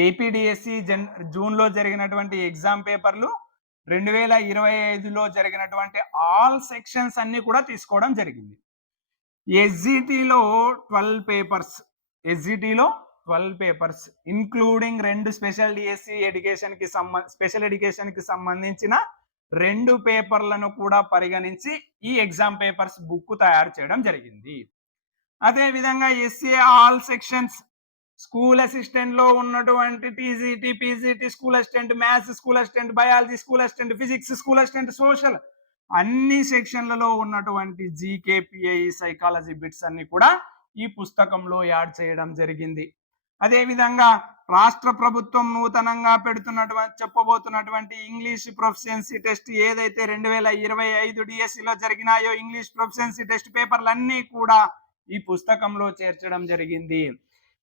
ఏపీడిఎస్సి జూన్లో జరిగినటువంటి ఎగ్జామ్ పేపర్లు 2025లో జరిగినటువంటి ఆల్ సెక్షన్స్ అన్ని కూడా తీసుకోవడం జరిగింది. ఎస్జిటిలో 12 పేపర్స్, ఎస్జిటిలో 12 papers including 2 special DSC education కి స్పెషల్ ఎడ్యుకేషన్ కి సంబంధించిన 2 పేపర్లను కూడా పరిగణించి ఈ ఎగ్జామ్ పేపర్స్ బుక్ తయారు చేయడం జరిగింది. అదే విధంగా SA all sections, school assistant లో ఉన్నటువంటి TGT, PGT, school assistant maths, school assistant biology, school assistant physics, school assistant social, అన్ని సెక్షన్లలో ఉన్నటువంటి జీకే, పిఐఈ, సైకాలజీ బిట్స్ అన్ని కూడా ఈ పుస్తకంలో యాడ్ చేయడం జరిగింది. అదే విధంగా రాష్ట్ర ప్రభుత్వం నూతనంగా చెప్పబోతున్నటువంటి ఇంగ్లీష్ ప్రొఫిషియన్సీ టెస్ట్ ఏదైతే 2025 డిఎస్సిలో జరిగినాయో ఇంగ్లీష్ ప్రొఫిషియన్సీ టెస్ట్ పేపర్లన్నీ కూడా ఈ పుస్తకంలో చేర్చడం జరిగింది.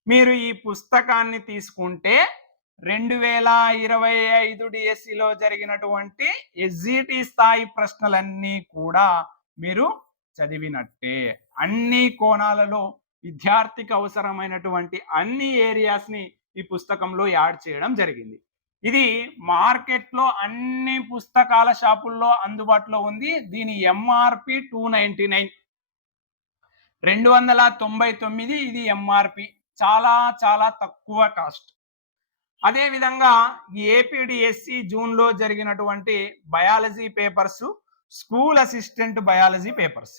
మీరు ఈ పుస్తకాన్ని తీసుకుంటే 2025 డిఎస్సిలో జరిగినటువంటి ఎస్జిటి స్థాయి ప్రశ్నలన్నీ కూడా మీరు చదివినట్టే. అన్ని కోణాలలో విద్యార్థికి అవసరమైనటువంటి అన్ని ఏరియాస్ ని ఈ పుస్తకంలో యాడ్ చేయడం జరిగింది. ఇది మార్కెట్లో అన్ని పుస్తకాల షాపుల్లో అందుబాటులో ఉంది. దీని ఎంఆర్పి 299, 299 ఇది ఎంఆర్పి, చాలా చాలా తక్కువ కాస్ట్. అదే విధంగా ఏపీడిఎస్సి జూన్లో జరిగినటువంటి biology papers, school assistant biology papers.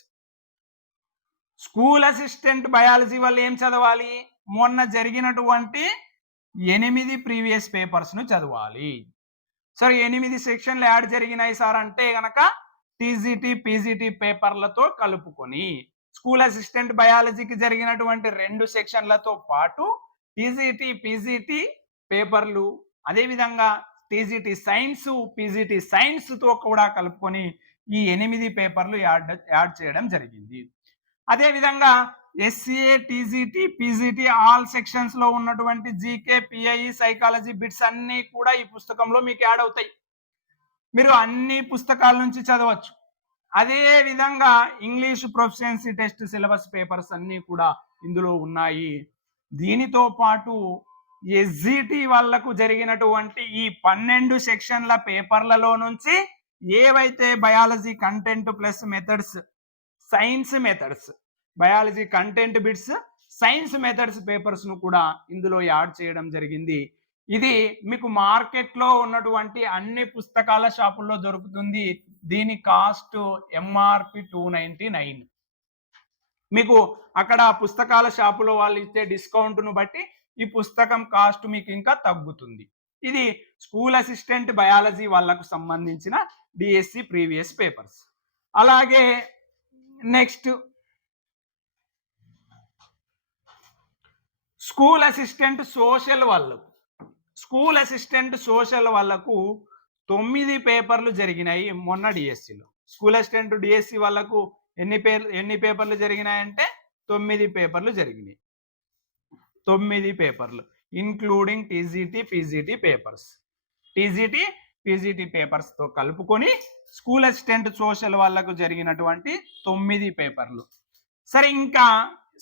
School assistant biology వల్ల ఏం చదవాలి? మొన్న జరిగినటువంటి 8 ప్రీవియస్ పేపర్స్ ను చదవాలి. సరే 8 సెక్షన్లు యాడ్ జరిగినాయి సార్ అంటే గనక టీజీటీ పీజీటీ పేపర్లతో కలుపుకొని స్కూల్ అసిస్టెంట్ బయాలజీకి జరిగినటువంటి 2 సెక్షన్లతో పాటు టీజీటీ పీజీటీ పేపర్లు, అదేవిధంగా టీజీటీ సైన్స్ పీజీటీ సైన్స్ తో కూడా కలుపుకొని ఈ 8 పేపర్లు యాడ్ చేయడం జరిగింది. అదేవిధంగా SCA TGT PGT all sections లో ఉన్నటువంటి జీకే పిఐఈ సైకాలజీ బిట్స్ అన్ని కూడా ఈ పుస్తకంలో మీకు యాడ్ అవుతాయి. మీరు అన్ని పుస్తకాల నుంచి చదవచ్చు. అదే విధంగా English proficiency test syllabus papers అన్ని కూడా ఇందులో ఉన్నాయి. దీనితో పాటు ఎస్జిటి వాళ్లకు జరిగినటువంటి ఈ 12 సెక్షన్ల పేపర్లలో నుంచి ఏవైతే biology content plus methods, science methods, biology content bits, science methods papers ను కూడా ఇందులో యాడ్ చేయడం జరిగింది. ఇది మీకు మార్కెట్లో ఉన్నటువంటి అన్ని పుస్తకాల షాపుల్లో దొరుకుతుంది. దీని కాస్ట్ ఎంఆర్పి 299. మీకు అక్కడ పుస్తకాల షాపులో వాళ్ళు ఇచ్చే డిస్కౌంట్ను బట్టి ఈ పుస్తకం కాస్ట్ మీకు ఇంకా తగ్గుతుంది. ఇది స్కూల్ అసిస్టెంట్ బయాలజీ వాళ్ళకు సంబంధించిన డిఎస్సి ప్రీవియస్ పేపర్స్. అలాగే నెక్స్ట్ స్కూల్ అసిస్టెంట్ సోషల్ వాళ్ళకు, స్కూల్ అసిస్టెంట్ సోషల్ వాళ్ళకు 9 పేపర్లు జరిగినాయి మొన్న డిఎస్సిలో. స్కూల్ అసిస్టెంట్ డిఎస్సి వాళ్ళకు ఎన్ని పేపర్లు జరిగినాయంటే 9 పేపర్లు జరిగినాయి. 9 పేపర్లు including TGT PGT papers. TGT PGT papers తో కలుపుకొని స్కూల్ అసిస్టెంట్ సోషల్ వాళ్ళకు జరిగినటువంటి 9 పేపర్లు. సరే, ఇంకా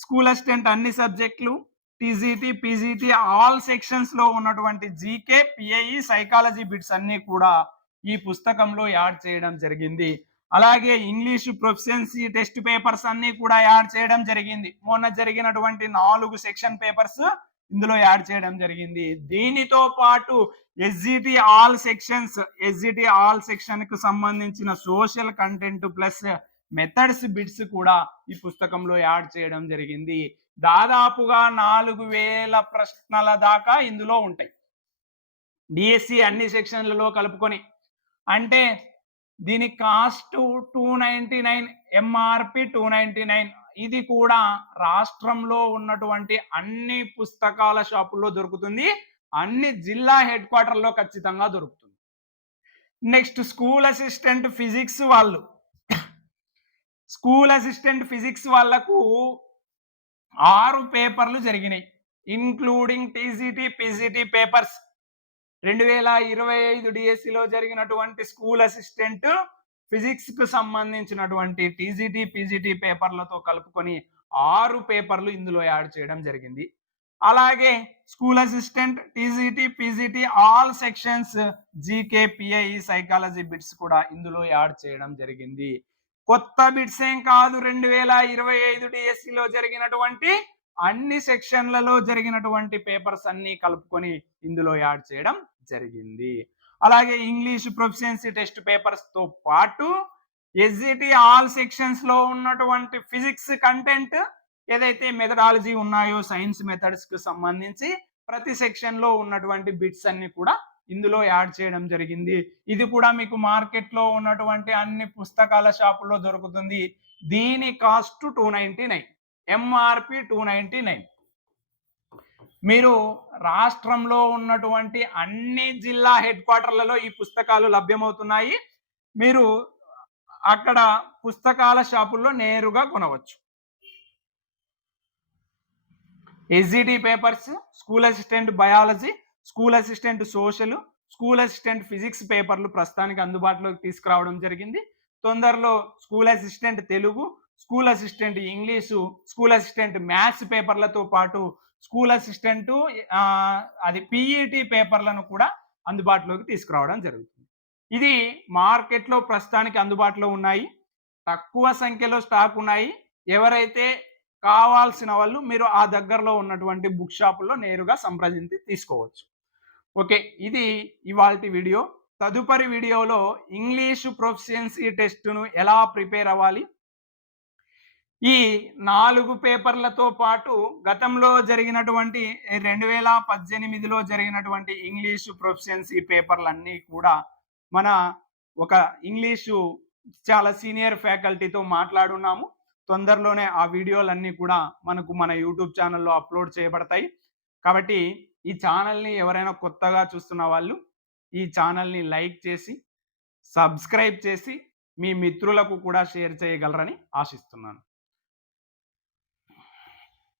స్కూల్ అసిస్టెంట్ అన్ని సబ్జెక్టులు, టీజీటీ పీజీటీ ఆల్ సెక్షన్స్ లో ఉన్నటువంటి జీకే పిఐఈ సైకాలజీ బిట్స్ అన్ని కూడా ఈ పుస్తకంలో యాడ్ చేయడం జరిగింది. అలాగే ఇంగ్లీష్ ప్రొఫిషియన్సీ టెస్ట్ పేపర్స్ అన్ని కూడా యాడ్ చేయడం జరిగింది. మొన్న జరిగినటువంటి 4 సెక్షన్ పేపర్స్ ఇందులో యాడ్ చేయడం జరిగింది. దీనితో పాటు SGT all sections, SGT all section కు సంబంధించిన social content plus methods bits కూడా ఈ పుస్తకంలో యాడ్ చేయడం జరిగింది. దాదాపుగా 4000 ప్రశ్నల దాకా ఇందులో ఉంటాయి డిఎస్సి అన్ని సెక్షన్లలో కలుపుకొని. అంటే దీని కాస్ట్ 299, ఎంఆర్పి 299. ఇది కూడా రాష్ట్రంలో ఉన్నటువంటి అన్ని పుస్తకాల షాపుల్లో దొరుకుతుంది. అన్ని జిల్లా హెడ్ క్వార్టర్లో ఖచ్చితంగా దొరుకుతుంది. నెక్స్ట్ స్కూల్ అసిస్టెంట్ ఫిజిక్స్ వాళ్ళు, స్కూల్ అసిస్టెంట్ ఫిజిక్స్ వాళ్ళకు 6 పేపర్లు జరిగినాయి ఇంక్లూడింగ్ టీజీటీ పీజీటీ పేపర్స్. 2025 డిఎస్సిలో జరిగినటువంటి స్కూల్ అసిస్టెంట్ ఫిజిక్స్ కు సంబంధించినటువంటి టీజీటీ పీజీటీ పేపర్లతో కలుపుకొని 6 పేపర్లు ఇందులో యాడ్ చేయడం జరిగింది. అలాగే school assistant TGT PGT all sections GK PIE psychology bits కూడా ఇందులో యాడ్ చేయడం జరిగింది. కొత్త బిట్స్ ఏం కాదు, 2025 డిఎస్సిలో జరిగినటువంటి అన్ని సెక్షన్లలో జరిగినటువంటి పేపర్స్ అన్ని కలుపుకొని ఇందులో యాడ్ చేయడం జరిగింది. అలాగే ఇంగ్లీష్ ప్రొఫిషియన్సీ టెస్ట్ పేపర్స్ తో పాటు ఎస్జిటి ఆల్ సెక్షన్స్ లో ఉన్నటువంటి ఫిజిక్స్ కంటెంట్ ఏదైతే మెథడాలజీ ఉన్నాయో సైన్స్ మెథడ్స్ కు సంబంధించి ప్రతి సెక్షన్ లో ఉన్నటువంటి బిట్స్ అన్ని కూడా ఇందులో యాడ్ చేయడం జరిగింది. ఇది కూడా మీకు మార్కెట్ లో ఉన్నటువంటి అన్ని పుస్తకాల షాపుల్లో దొరుకుతుంది. దీని కాస్ట్ 299, ఎంఆర్పి 299. మీరు రాష్ట్రంలో ఉన్నటువంటి అన్ని జిల్లా హెడ్ క్వార్టర్లలో ఈ పుస్తకాలు లభ్యమవుతున్నాయి. మీరు అక్కడ పుస్తకాల షాపుల్లో నేరుగా కొనవచ్చు. SGT papers, school assistant biology, school assistant social, school assistant physics పేపర్లు ప్రస్తుతానికి అందుబాటులోకి తీసుకురావడం జరిగింది. తొందరలో school assistant Telugu, school assistant English, school assistant maths పేపర్లతో పాటు స్కూల్ అసిస్టెంట్ అది పిఈటి పేపర్లను కూడా అందుబాటులోకి తీసుకురావడం జరుగుతుంది. ఇది మార్కెట్లో ప్రస్తుతానికి అందుబాటులో ఉన్నాయి. తక్కువ సంఖ్యలో స్టాక్ ఉన్నాయి. ఎవరైతే కావాల్సిన వాళ్ళు మీరు ఆ దగ్గరలో ఉన్నటువంటి బుక్ షాపుల్లో నేరుగా సంప్రదించి తీసుకోవచ్చు. ఓకే, ఇది ఇవాల్టి వీడియో. తదుపరి వీడియోలో ఇంగ్లీష్ ప్రొఫిషియన్సీ టెస్ట్ను ఎలా ప్రిపేర్ అవ్వాలి, ఈ 4 పేపర్లతో పాటు గతంలో జరిగినటువంటి 2018లో జరిగినటువంటి ఇంగ్లీషు ప్రొఫిషియన్సీ పేపర్లన్నీ కూడా మన ఒక ఇంగ్లీషు చాలా సీనియర్ ఫ్యాకల్టీతో మాట్లాడున్నాము. తొందరలోనే ఆ వీడియోలన్నీ కూడా మనకు మన యూట్యూబ్ ఛానల్‌లో అప్‌లోడ్ చేయబడతాయి. కాబట్టి ఈ ఛానల్‌ని ఎవరైనా కొత్తగా చూస్తున్న వాళ్ళు ఈ ఛానల్‌ని లైక్ చేసి, సబ్స్క్రైబ్ చేసి, మీ మిత్రులకు కూడా షేర్ చేయగలరని ఆశిస్తున్నాను.